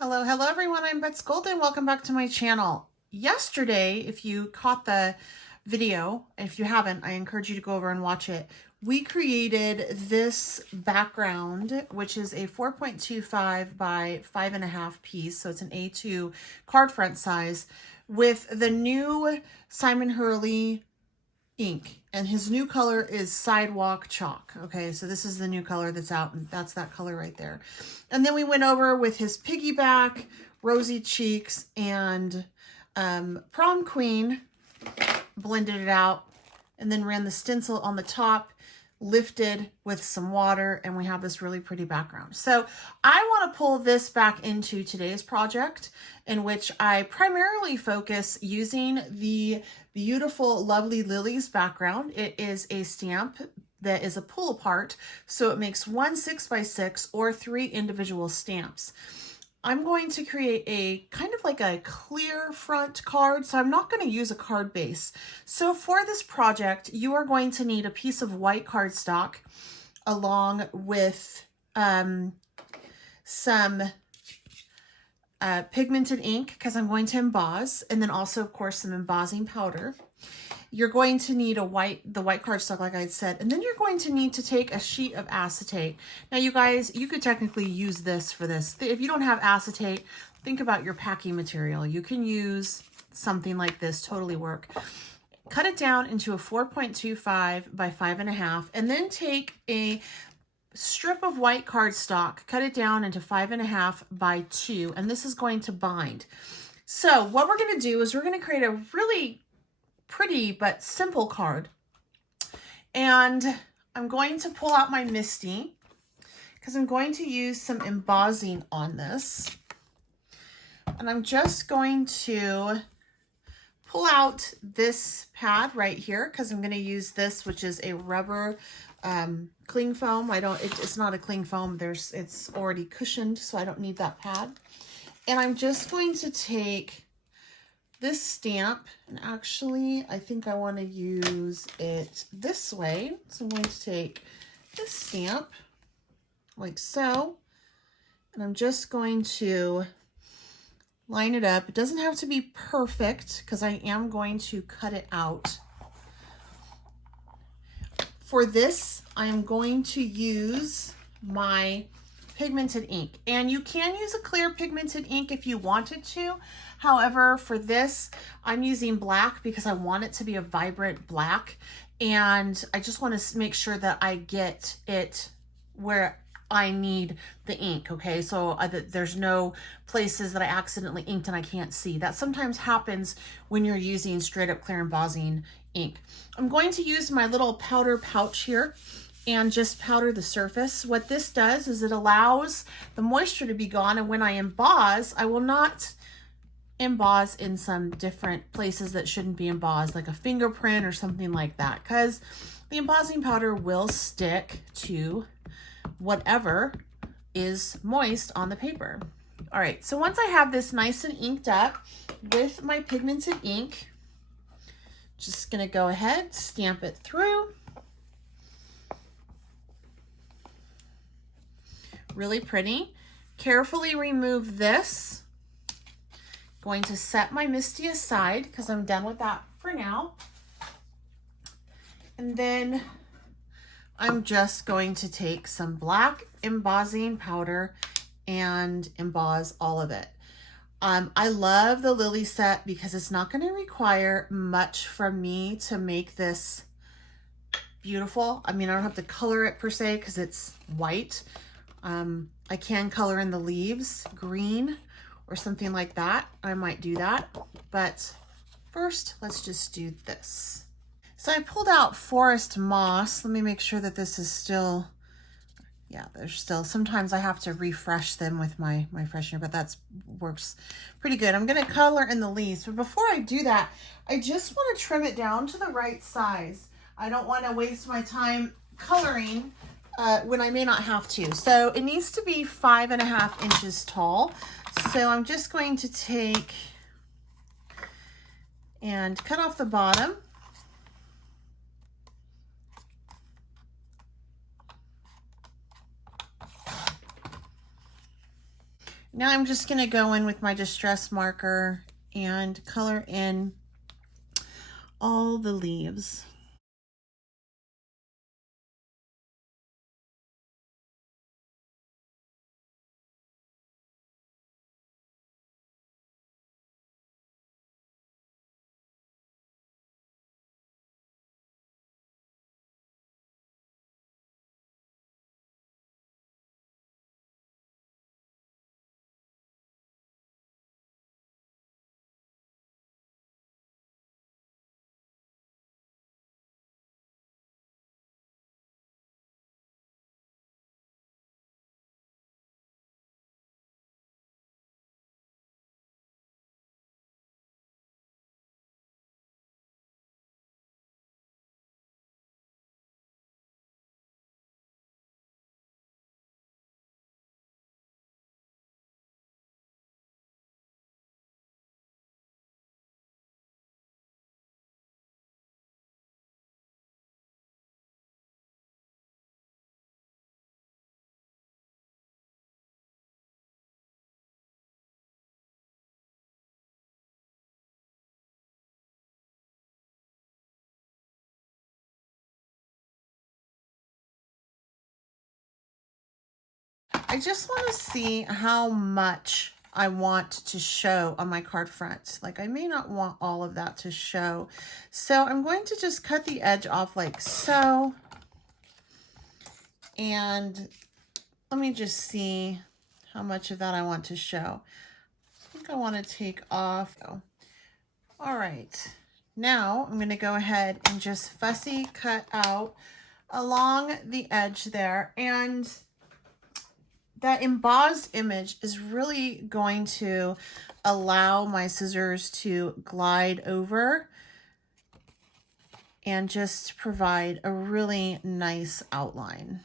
Hello everyone, I'm Bets Golden. Welcome back to my channel. Yesterday, if you caught the video, and if you haven't, I encourage you to go over and watch it. We created this background, which is a 4.25 by 5.5 piece, so it's an A2 card front size, with the new Simon Hurley ink, and his new color is Sidewalk chalk. Okay, so this is the new color that's out, and that's that color right there. And then we went over with his Piggyback, Rosy Cheeks, and Prom Queen, blended it out, and then ran the stencil on the top, lifted with some water, and we have this really pretty background. So I want to pull this back into today's project, in which I primarily focus using the beautiful, lovely Lilies background. It is a stamp that is a pull apart, so it makes 1 6x6 or 3 individual stamps. I'm going to create a kind of like a clear front card, so I'm not going to use a card base. So for this project, you are going to need a piece of white cardstock along with some pigmented ink, because I'm going to emboss, and then also, of course, some embossing powder. You're going to need the white cardstock, like I said, and then you're going to need to take a sheet of acetate. Now, you guys, you could technically use this for this. If you don't have acetate, think about your packing material. You can use something like this, totally work. Cut it down into a 4.25 by 5.5, and then take a strip of white cardstock, cut it down into 5.5 by 2, and this is going to bind. So what we're going to do is we're going to create a really pretty but simple card, and I'm going to pull out my Misty because I'm going to use some embossing on this, and I'm just going to pull out this pad right here because I'm going to use this, which is a rubber cling foam. It's not a cling foam, it's already cushioned, so I don't need that pad. And I'm just going to take this stamp, and actually I think I want to use it this way, so I'm going to take this stamp like so, and I'm just going to line it up. It doesn't have to be perfect because I am going to cut it out. For this, I am going to use my pigmented ink, and you can use a clear pigmented ink if you wanted to. However, for this, I'm using black because I want it to be a vibrant black, and I just want to make sure that I get it where I need the ink, okay? So there's no places that I accidentally inked and I can't see. That sometimes happens when you're using straight up clear embossing ink. I'm going to use my little powder pouch here and just powder the surface. What this does is it allows the moisture to be gone, and when I emboss, I will not emboss in some different places that shouldn't be embossed, like a fingerprint or something like that, because the embossing powder will stick to whatever is moist on the paper. All right, so once I have this nice and inked up with my pigmented ink, just gonna go ahead, stamp it through. Really pretty. Carefully remove this. Going to set my Misty aside because I'm done with that for now. And then I'm just going to take some black embossing powder and emboss all of it. I love the Lily set because it's not going to require much from me to make this beautiful. I mean, I don't have to color it per se because it's white. I can color in the leaves green or something like that. I might do that, but first let's just do this. So I pulled out Forest Moss. Let me make sure that this is still, yeah, there's still, sometimes I have to refresh them with my freshener, but that works pretty good. I'm gonna color in the leaves, but before I do that, I just wanna trim it down to the right size. I don't wanna waste my time coloring when I may not have to. So it needs to be 5.5 inches tall. So I'm just going to take and cut off the bottom. Now I'm just going to go in with my distress marker and color in all the leaves. I just want to see how much I want to show on my card front. Like I may not want all of that to show. So I'm going to just cut the edge off like so. And let me just see how much of that I want to show. I think I want to take off. Oh. All right. Now I'm going to go ahead and just fussy cut out along the edge there. And that embossed image is really going to allow my scissors to glide over and just provide a really nice outline.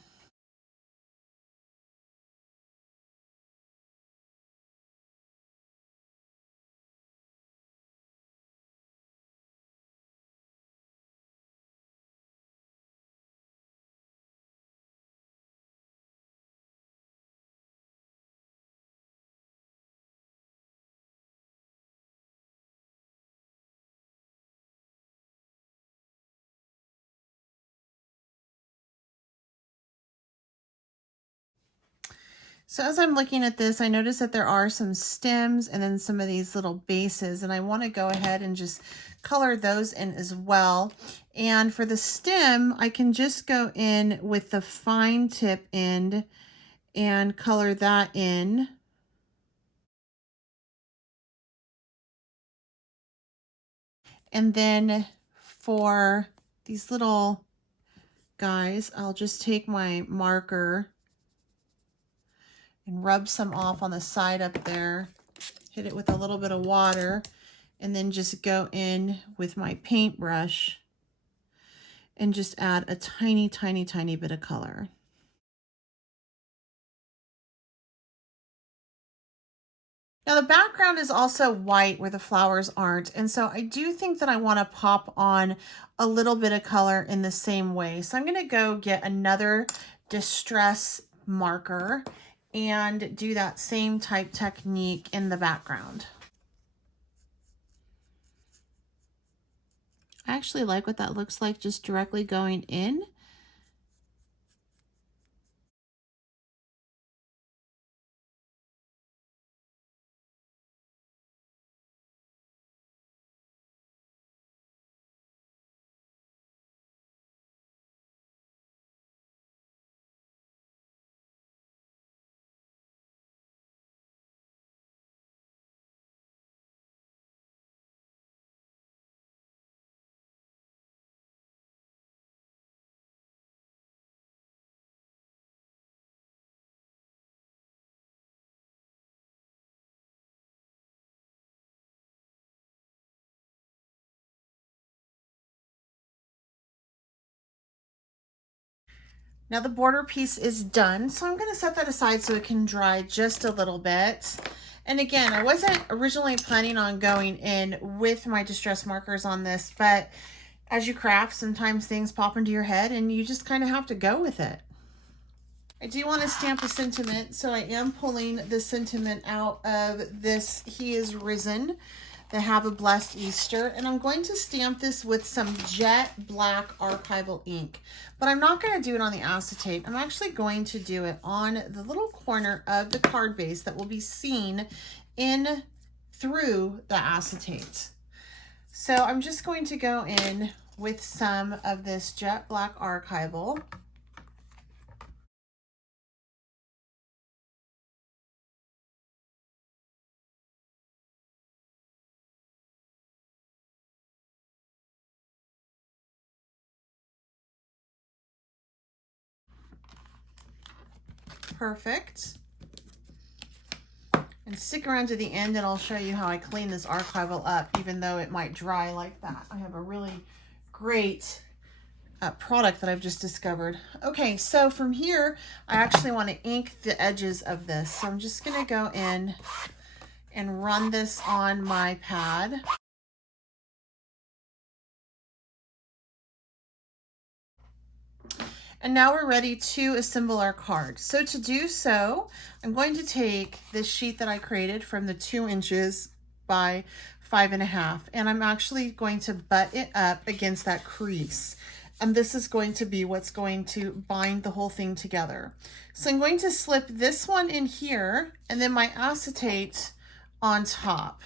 So as I'm looking at this, I notice that there are some stems and then some of these little bases, and I want to go ahead and just color those in as well. And for the stem, I can just go in with the fine tip end and color that in. And then for these little guys, I'll just take my marker and rub some off on the side up there, hit it with a little bit of water, and then just go in with my paintbrush and just add a tiny, tiny, tiny bit of color. Now the background is also white where the flowers aren't, and so I do think that I want to pop on a little bit of color in the same way. So I'm going to go get another distress marker and do that same type technique in the background. I actually like what that looks like just directly going in. Now the border piece is done, so I'm going to set that aside so it can dry just a little bit. And again, I wasn't originally planning on going in with my distress markers on this, but as you craft, sometimes things pop into your head and you just kind of have to go with it. I do want to stamp a sentiment, so I am pulling the sentiment out of this He Is Risen, the Have a Blessed Easter, and I'm going to stamp this with some jet black archival ink, but I'm not going to do it on the acetate. I'm actually going to do it on the little corner of the card base that will be seen in through the acetate. So I'm just going to go in with some of this jet black archival. Perfect. And stick around to the end and I'll show you how I clean this archival up, even though it might dry like that. I have a really great product that I've just discovered. Okay, so from here, I actually want to ink the edges of this. So I'm just going to go in and run this on my pad. And now we're ready to assemble our card. So to do so, I'm going to take this sheet that I created from the 2 inches by 5.5, and I'm actually going to butt it up against that crease. And this is going to be what's going to bind the whole thing together. So I'm going to slip this one in here and then my acetate on top.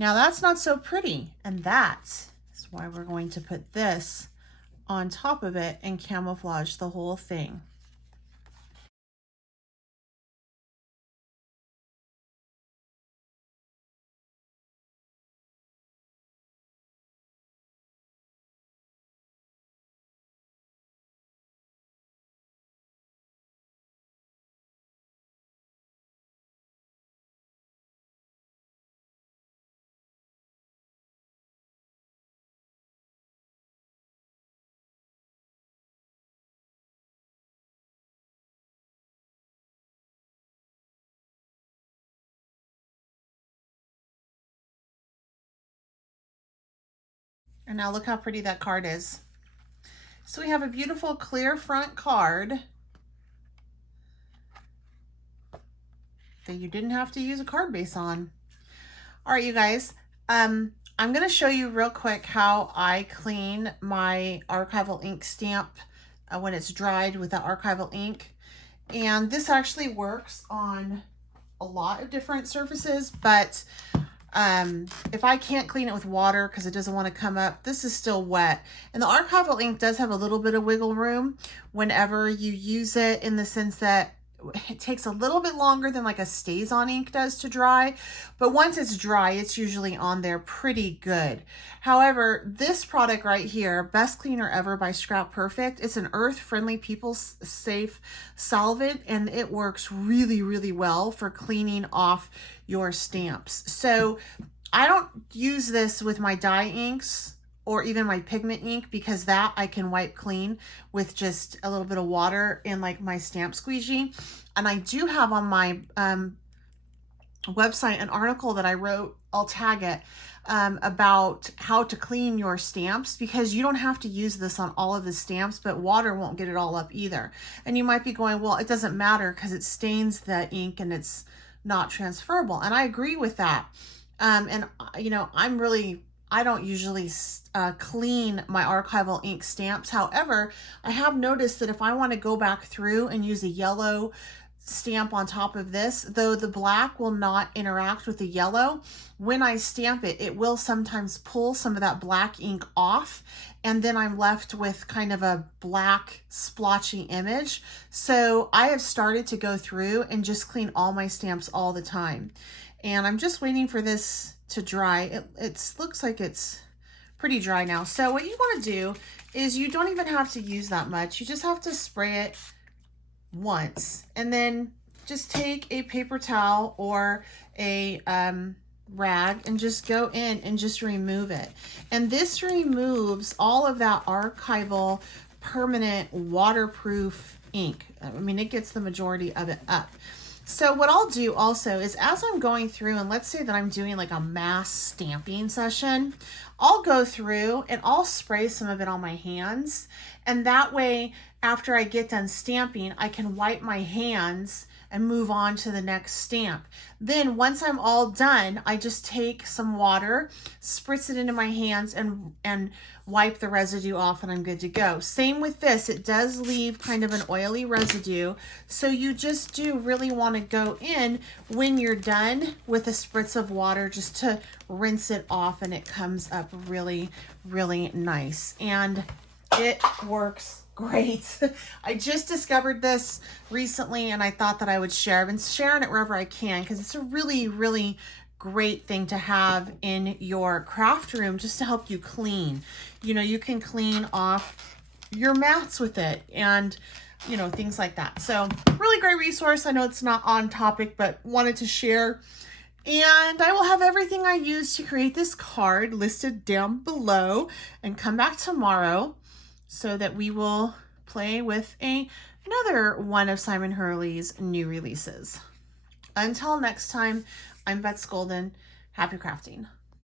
Now that's not so pretty, and that's why we're going to put this on top of it and camouflage the whole thing. And now look how pretty that card is. So we have a beautiful clear front card that you didn't have to use a card base on. All right, you guys, I'm going to show you real quick how I clean my archival ink stamp when it's dried with the archival ink. And this actually works on a lot of different surfaces, but if I can't clean it with water because it doesn't want to come up, this is still wet. And the archival ink does have a little bit of wiggle room whenever you use it, in the sense that it takes a little bit longer than like a StazOn ink does to dry, but once it's dry, it's usually on there pretty good. However, this product right here, Best Cleaner Ever by ScraPerfect, it's an earth-friendly, people-safe solvent, and it works really, really well for cleaning off your stamps. So I don't use this with my dye inks or even my pigment ink, because that I can wipe clean with just a little bit of water and like my stamp squeegee. And I do have on my website an article that I wrote, I'll tag it, about how to clean your stamps, because you don't have to use this on all of the stamps, but water won't get it all up either. And you might be going, well, it doesn't matter because it stains the ink and it's not transferable. And I agree with that. And you know, I don't usually clean my archival ink stamps. However, I have noticed that if I want to go back through and use a yellow stamp on top of this, though the black will not interact with the yellow. When I stamp it, it will sometimes pull some of that black ink off, and then I'm left with kind of a black splotchy image. So I have started to go through and just clean all my stamps all the time. And I'm just waiting for this to dry. It looks like it's pretty dry now. So what you want to do is you don't even have to use that much. You just have to spray it once, and then just take a paper towel or a rag and just go in and just remove it. And this removes all of that archival permanent waterproof ink. I mean, it gets the majority of it up. So what I'll do also is, as I'm going through, and let's say that I'm doing like a mass stamping session, I'll go through and I'll spray some of it on my hands. And that way, after I get done stamping, I can wipe my hands and move on to the next stamp. Then once I'm all done, I just take some water, spritz it into my hands, and wipe the residue off, and I'm good to go. Same with this. It does leave kind of an oily residue, so you just do really want to go in when you're done with a spritz of water just to rinse it off, and it comes up really, really nice. And it works great. I just discovered this recently, and I thought that I would share. I've been sharing it wherever I can because it's a really, really great thing to have in your craft room just to help you clean. You know, you can clean off your mats with it and, you know, things like that. So really great resource. I know it's not on topic, but wanted to share. And I will have everything I used to create this card listed down below, and come back tomorrow so that we will play with another one of Simon Hurley's new releases. Until next time, I'm Betsy Golden. Happy crafting.